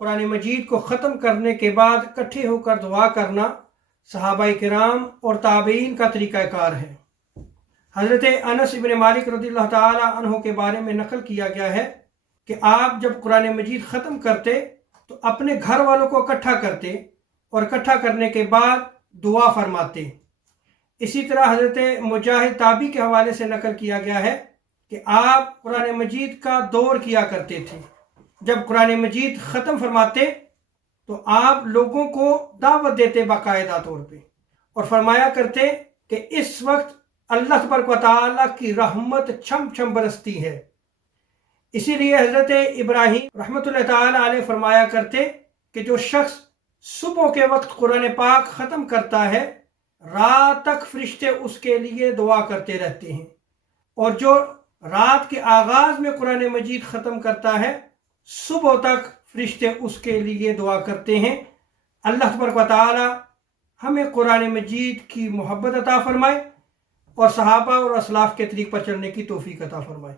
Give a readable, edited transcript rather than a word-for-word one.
قرآن مجید کو ختم کرنے کے بعد اکٹھے ہو کر دعا کرنا صحابہ کرام اور تابعین کا طریقہ کار ہے۔ حضرت انس بن مالک رضی اللہ تعالی عنہ کے بارے میں نقل کیا گیا ہے کہ آپ جب قرآن مجید ختم کرتے تو اپنے گھر والوں کو اکٹھا کرتے اور اکٹھا کرنے کے بعد دعا فرماتے۔ اسی طرح حضرت مجاہد تابعی کے حوالے سے نقل کیا گیا ہے کہ آپ قرآن مجید کا دور کیا کرتے تھے۔ جب قرآن مجید ختم فرماتے تو آپ لوگوں کو دعوت دیتے باقاعدہ طور پہ، اور فرمایا کرتے کہ اس وقت اللہ تبارک و تعالیٰ کی رحمت چھم چھم برستی ہے۔ اسی لیے حضرت ابراہیم رحمۃ اللہ تعالیٰ علیہ فرمایا کرتے کہ جو شخص صبح کے وقت قرآن پاک ختم کرتا ہے، رات تک فرشتے اس کے لیے دعا کرتے رہتے ہیں، اور جو رات کے آغاز میں قرآن مجید ختم کرتا ہے، صبح تک فرشتے اس کے لیے دعا کرتے ہیں۔ اللہ تبارک و تعالی ہمیں قرآن مجید کی محبت عطا فرمائے اور صحابہ اور اسلاف کے طریق پر چلنے کی توفیق عطا فرمائے۔